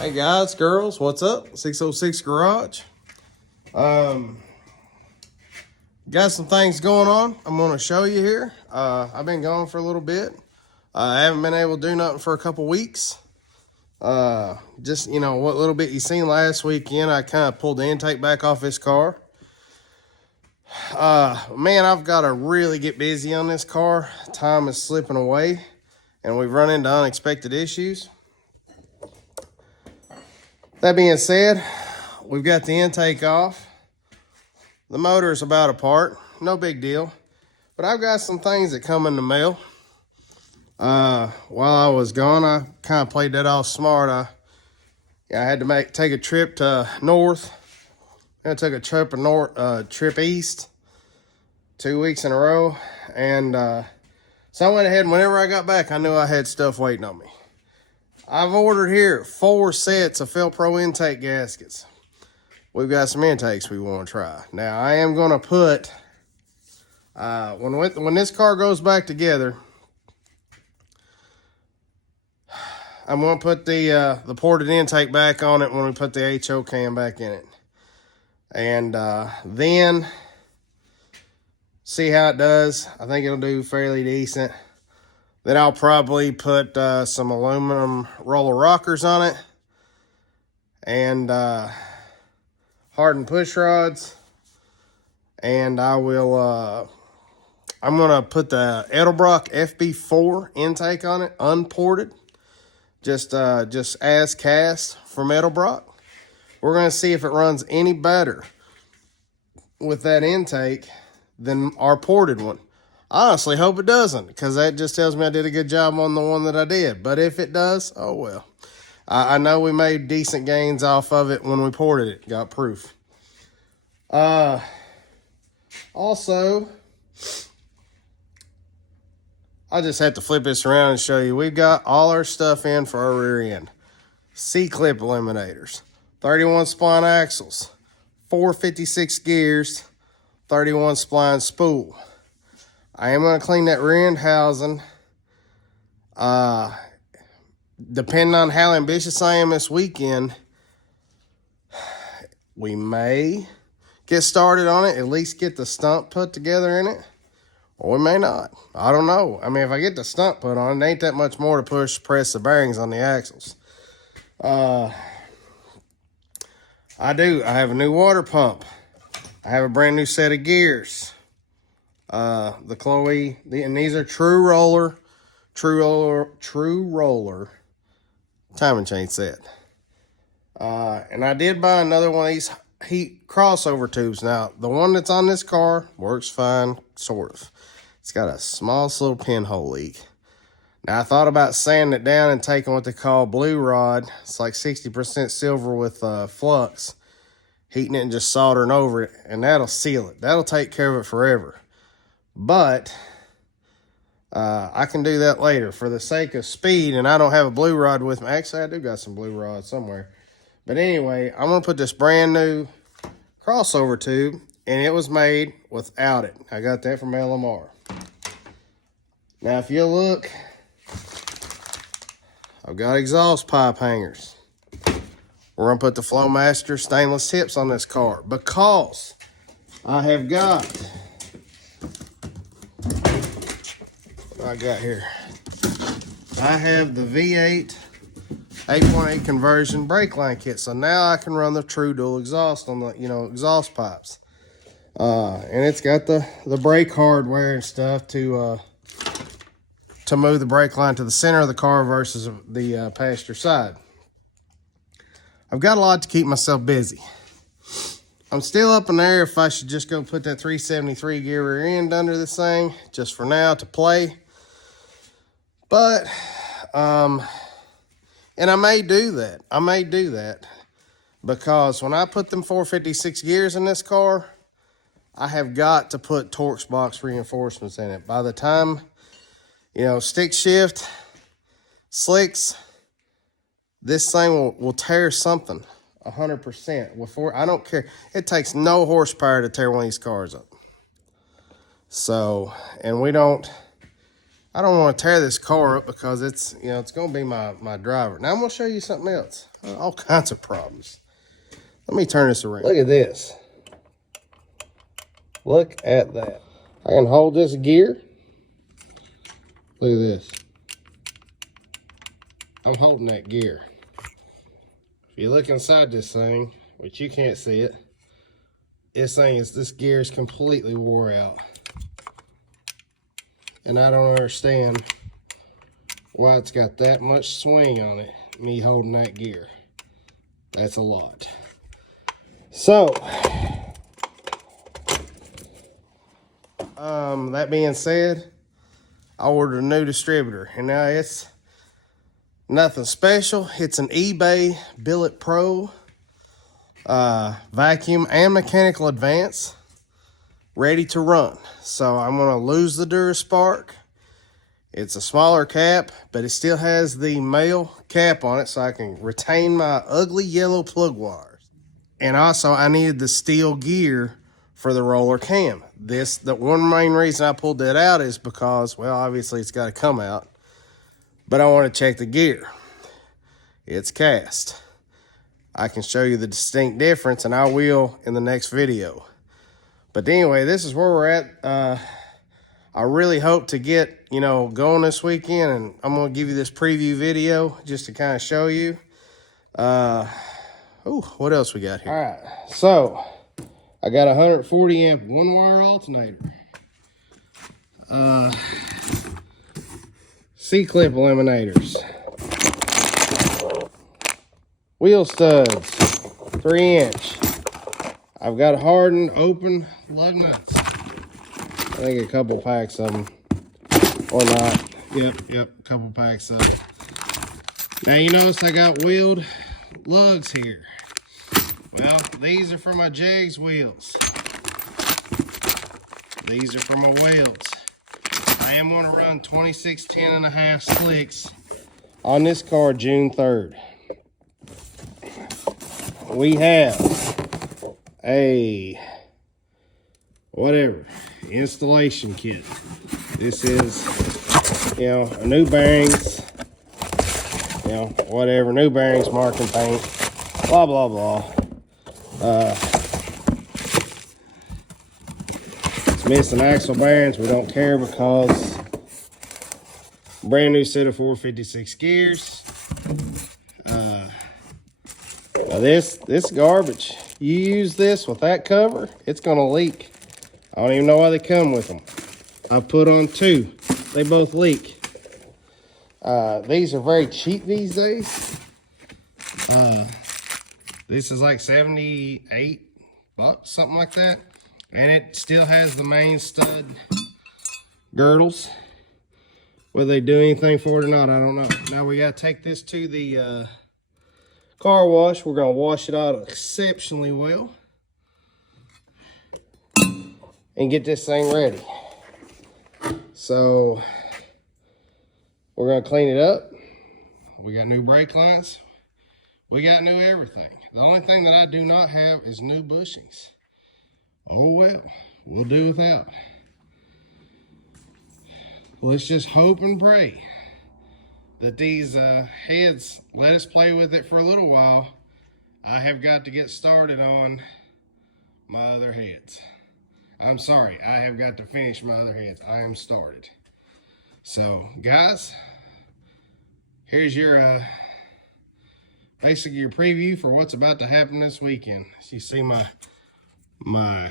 Hey guys, girls, what's up? 606 Garage. Got some things going on I'm going to show you here. I've been gone for a little bit. I haven't been able to do nothing for a couple weeks. Just, what little bit you seen last weekend, I kind of pulled the intake back off this car. Man, I've got to really get busy on this car. Time is slipping away, and we've run into unexpected issues. That being said, we've got the intake off. The motor's about apart, no big deal. But I've got some things that come in the mail. While I was gone, I kind of played that off smart. I had to take a trip to north. I took a trip east 2 weeks in a row. And so I went ahead, and whenever I got back, I knew I had stuff waiting on me. I've ordered here 4 sets of Felpro intake gaskets. We've got some intakes we want to try. Now, I am going to put, when this car goes back together, I'm going to put the ported intake back on it when we put the HO cam back in it. And then see how it does. I think it'll do fairly decent. Then I'll probably put some aluminum roller rockers on it. And hardened push rods. And I will, I'm going to put the Edelbrock FB4 intake on it, unported. Just as cast from Edelbrock. We're going to see if it runs any better with that intake than our ported one. I honestly hope it doesn't, because that just tells me I did a good job on the one that I did. But if it does, oh well. I know we made decent gains off of it when we ported it. Got proof. Also, I just have to flip this around and show you. We've got all our stuff in for our rear end. C-clip eliminators, 31 spline axles, 456 gears, 31 spline spool. I am going to clean that rear end housing. Depending on how ambitious I am this weekend, we may get started on it, at least get the stump put together in it, or we may not. I don't know. I mean, if I get the stump put on, it ain't that much more to press the bearings on the axles. I have a new water pump. I have a brand new set of gears. The Chloe, and these are true roller timing chain set. And I did buy another one of these heat crossover tubes. Now, the one that's on this car works fine, sort of. It's got a small little pinhole leak. Now, I thought about sanding it down and taking what they call blue rod. It's like 60% silver with flux. Heating it and just soldering over it, and that'll seal it. That'll take care of it forever. But I can do that later for the sake of speed, and I don't have a blue rod with me. Actually, I do got some blue rods somewhere. But anyway, I'm going to put this brand new crossover tube, and it was made without it. I got that from LMR. Now, if you look, I've got exhaust pipe hangers. We're going to put the Flowmaster stainless tips on this car because I have got, what I got here? I have the V8 8.8 conversion brake line kit. So now I can run the true dual exhaust on the, exhaust pipes. And it's got the brake hardware and stuff to move the brake line to the center of the car versus the passenger side. I've got a lot to keep myself busy. I'm still up in the air if I should just go put that 373 gear rear end under this thing, just for now to play. But, and I may do that. Because when I put them 456 gears in this car, I have got to put Torx box reinforcements in it. By the time, stick shift, slicks, this thing will tear something 100%. I don't care. It takes no horsepower to tear one of these cars up. So, and we don't I don't want to tear this car up because it's, you know, it's going to be my driver. Now I'm going to show you something else. All kinds of problems. Let me turn this around. Look at this. Look at that. I can hold this gear. Look at this. I'm holding that gear. If you look inside this thing, which you can't see it, this gear is completely wore out. And I don't understand why it's got that much swing on it, me holding that gear. That's a lot. So, that being said, I ordered a new distributor, and now it's nothing special. It's an eBay Billet Pro vacuum and mechanical advance, ready to run. So I'm going to lose the DuraSpark. It's a smaller cap, but it still has the male cap on it, so I can retain my ugly yellow plug wires. And also, I needed the steel gear for the roller cam. The one main reason I pulled that out is because, well, obviously it's got to come out, but I want to check the gear. It's cast. I can show you the distinct difference, and I will in the next video. But anyway, this is where we're at. I really hope to get, you know, going this weekend, and I'm going to give you this preview video just to kind of show you. What else we got here? All right, so I got a 140 amp one wire alternator. C-clip eliminators. Wheel studs, 3-inch. I've got hardened open lug nuts. I think a couple packs of them, or not. Yep, a couple packs of it. Now you notice I got wheeled lugs here. Well, these are for my Jegs wheels. These are for my wheels. I am going to run 26 10.5 slicks on this car June 3rd. We have a installation kit. This is, you know, a new bearings, you know, new bearings, marking paint, blah blah blah. It's missing axle bearings. We don't care because brand new set of 456 gears. Now this garbage, you use this with that cover, it's gonna leak. I don't even know why they come with them. I put on 2. They both leak. These are very cheap these days. This is like 78 bucks, something like that. And it still has the main stud girdles. Whether they do anything for it or not, I don't know. Now we gotta take this to the car wash. We're gonna wash it out exceptionally well and get this thing ready. So we're gonna clean it up. We got new brake lines. We got new everything. The only thing that I do not have is new bushings. Oh well, we'll do without. Let's just hope and pray that these heads let us play with it for a little while. I have got to get started on my other heads. I'm sorry, I have got to finish my other heads. I am started. So, guys, here's your basically your preview for what's about to happen this weekend. As you see, my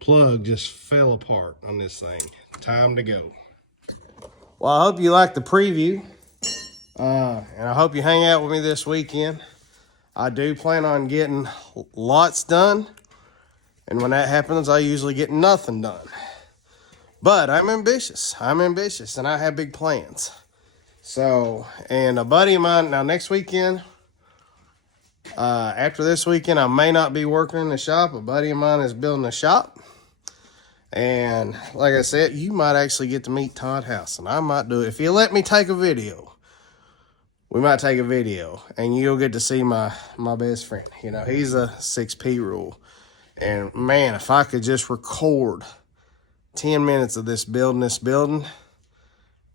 plug just fell apart on this thing. Time to go. Well, I hope you like the preview, and I hope you hang out with me this weekend. I do plan on getting lots done, and when that happens, I usually get nothing done. But I'm ambitious, and I have big plans. So, and a buddy of mine, now next weekend, after this weekend, I may not be working in the shop. A buddy of mine is building a shop. And like I said, you might actually get to meet Todd House, and I might do it. If you let me take a video, we might take a video, and you'll get to see my best friend. You know, he's a 6P rule. And man, if I could just record 10 minutes of this building,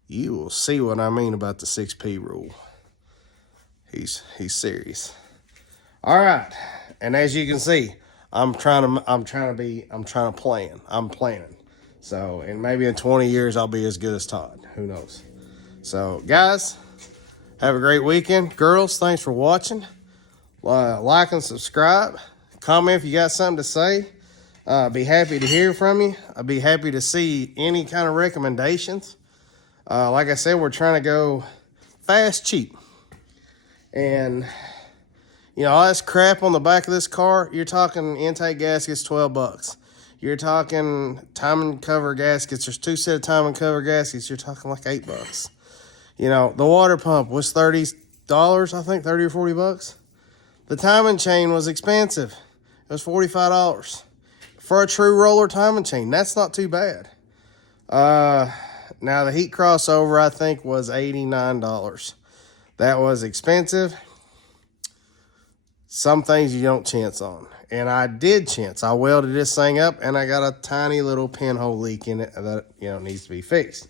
you will see what I mean about the 6P rule. He's serious. All right, and as you can see, I'm trying to plan. I'm planning. So, and maybe in 20 years I'll be as good as Todd. Who knows? So, guys, have a great weekend. Girls, thanks for watching. Like and subscribe. Comment if you got something to say. Be happy to hear from you. I'd be happy to see any kind of recommendations. Like I said, we're trying to go fast, cheap. And, you know, all this crap on the back of this car, you're talking intake gaskets, $12. You're talking timing cover gaskets. There's 2 sets of timing cover gaskets. You're talking like $8. You know, the water pump was $30, I think, 30 or $40. The timing chain was expensive. It was $45. For a true roller timing chain, that's not too bad. Now the heat crossover, I think, was $89. That was expensive. Some things you don't chance on. And I did chance. I welded this thing up, and I got a tiny little pinhole leak in it that, you know, needs to be fixed.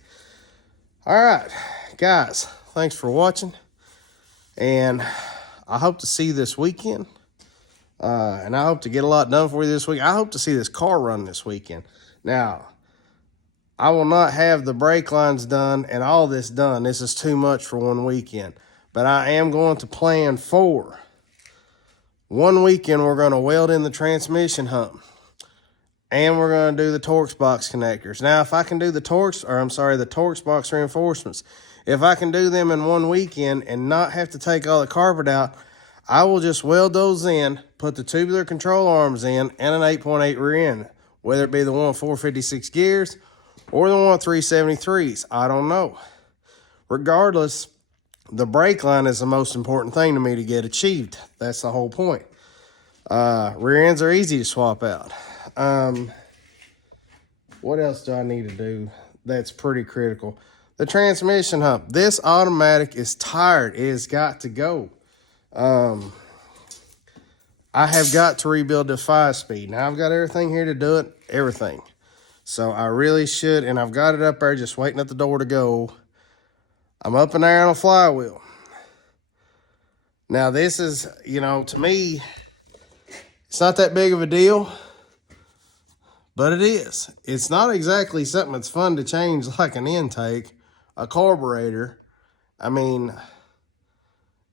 All right, guys, thanks for watching. And I hope to see you this weekend. And I hope to get a lot done for you this week. I hope to see this car run this weekend. Now, I will not have the brake lines done and all this done. This is too much for one weekend. But I am going to plan for one weekend. We're going to weld in the transmission hump. And we're going to do the Torx box connectors. Now, if I can do the Torx box reinforcements, if I can do them in one weekend and not have to take all the carpet out, I will just weld those in, put the tubular control arms in, and an 8.8 rear end, whether it be the one with 456 gears or the one with 373s. I don't know. Regardless, the brake line is the most important thing to me to get achieved. That's the whole point. Rear ends are easy to swap out. What else do I need to do that's pretty critical? The transmission hump. This automatic is tired. It has got to go. I have got to rebuild the 5-speed. Now, I've got everything here to do it. Everything. So, I really should. And I've got it up there just waiting at the door to go. I'm up in there on a flywheel. Now, this is, you know, to me, it's not that big of a deal. But it is. It's not exactly something that's fun to change like an intake, a carburetor. I mean,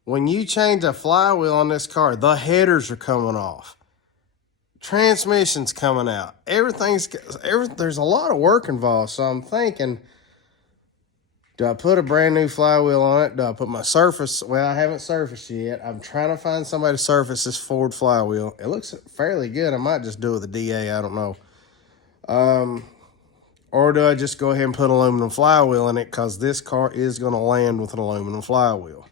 when you change a flywheel on this car, the headers are coming off. Transmission's coming out. There's a lot of work involved. So I'm thinking, do I put a brand new flywheel on it? Do I put my surface? Well, I haven't surfaced it yet. I'm trying to find somebody to surface this Ford flywheel. It looks fairly good. I might just do it with a DA. I don't know. Or do I just go ahead and put an aluminum flywheel in it, because this car is going to land with an aluminum flywheel.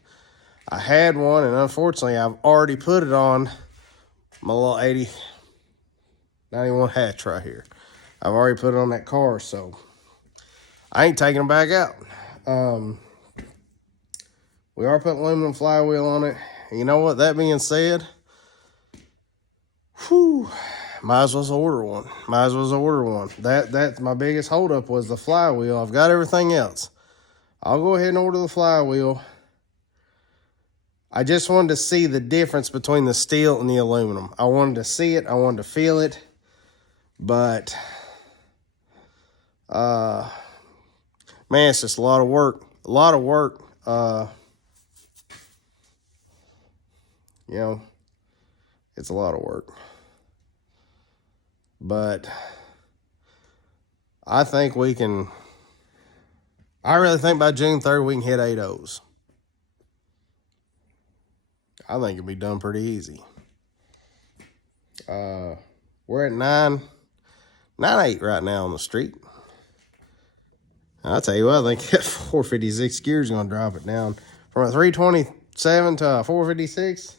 I had one, and unfortunately, I've already put it on my little 91 hatch right here. I've already put it on that car, so I ain't taking it back out. We are putting aluminum flywheel on it. And you know what? That being said, might as well order one. That's my biggest holdup was the flywheel. I've got everything else. I'll go ahead and order the flywheel. I just wanted to see the difference between the steel and the aluminum. I wanted to see it. I wanted to feel it. But, man, it's just a lot of work. You know, it's a lot of work. But I think we can, I really think by June 3rd we can hit 8.0s. I think it'll be done pretty easy. We're at 9.8 right now on the street. I'll tell you what, I think that 456 gear is going to drop it down from a 327 to a 456.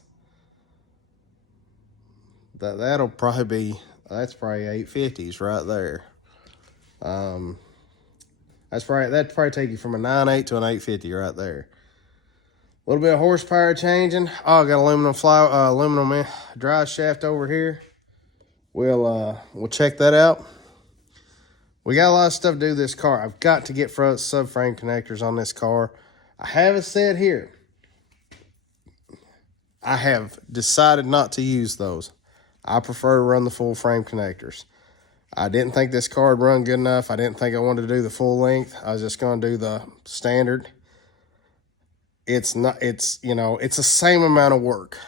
That'll probably be, that's probably 850s right there. That'd probably take you from a 9.8 to an 850 right there. A little bit of horsepower changing. Oh, I got aluminum drive shaft over here. We'll check that out. we got a lot of stuff to do this car. I've got to get subframe connectors on this car. I have it set here. I have decided not to use those. I prefer to run the full frame connectors. I didn't think this car would run good enough. I didn't think I wanted to do the full length. I was just going to do the standard. It's not. It's, you know, it's the same amount of work.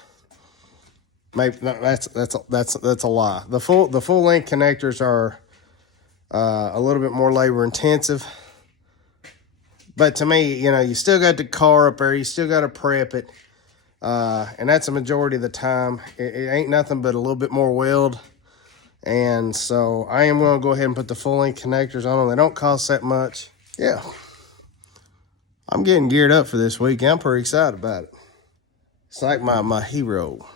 Maybe that's a lie. The full length connectors are a little bit more labor intensive. But to me, you know, you still got the car up there. You still got to prep it. And that's a majority of the time. It ain't nothing but a little bit more weld. And so I am going to go ahead and put the full length connectors on them. They don't cost that much. Yeah. I'm getting geared up for this week. I'm pretty excited about it. It's like my hero,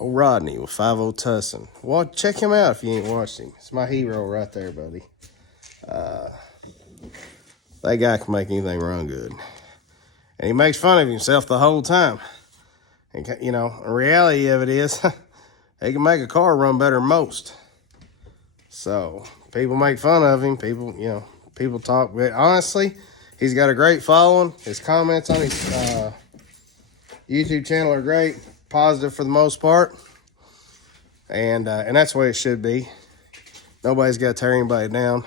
old Rodney with 5-0 Tussin. Well, check him out if you ain't watched him. It's my hero right there, buddy. That guy can make anything run good. And he makes fun of himself the whole time. And, you know, the reality of it is, he can make a car run better than most. So, people make fun of him. People, you know, people talk. But honestly, he's got a great following. His comments on his YouTube channel are great. Positive for the most part. And that's the way it should be. Nobody's got to tear anybody down.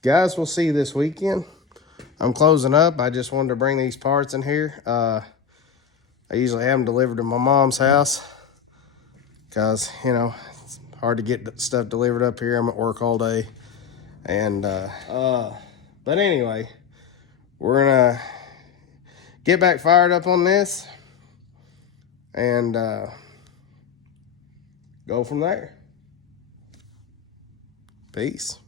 Guys, we'll see you this weekend. I'm closing up. I just wanted to bring these parts in here. I usually have them delivered to my mom's house because, you know, it's hard to get stuff delivered up here. I'm at work all day. And, but anyway, we're going to get back fired up on this and go from there. Peace.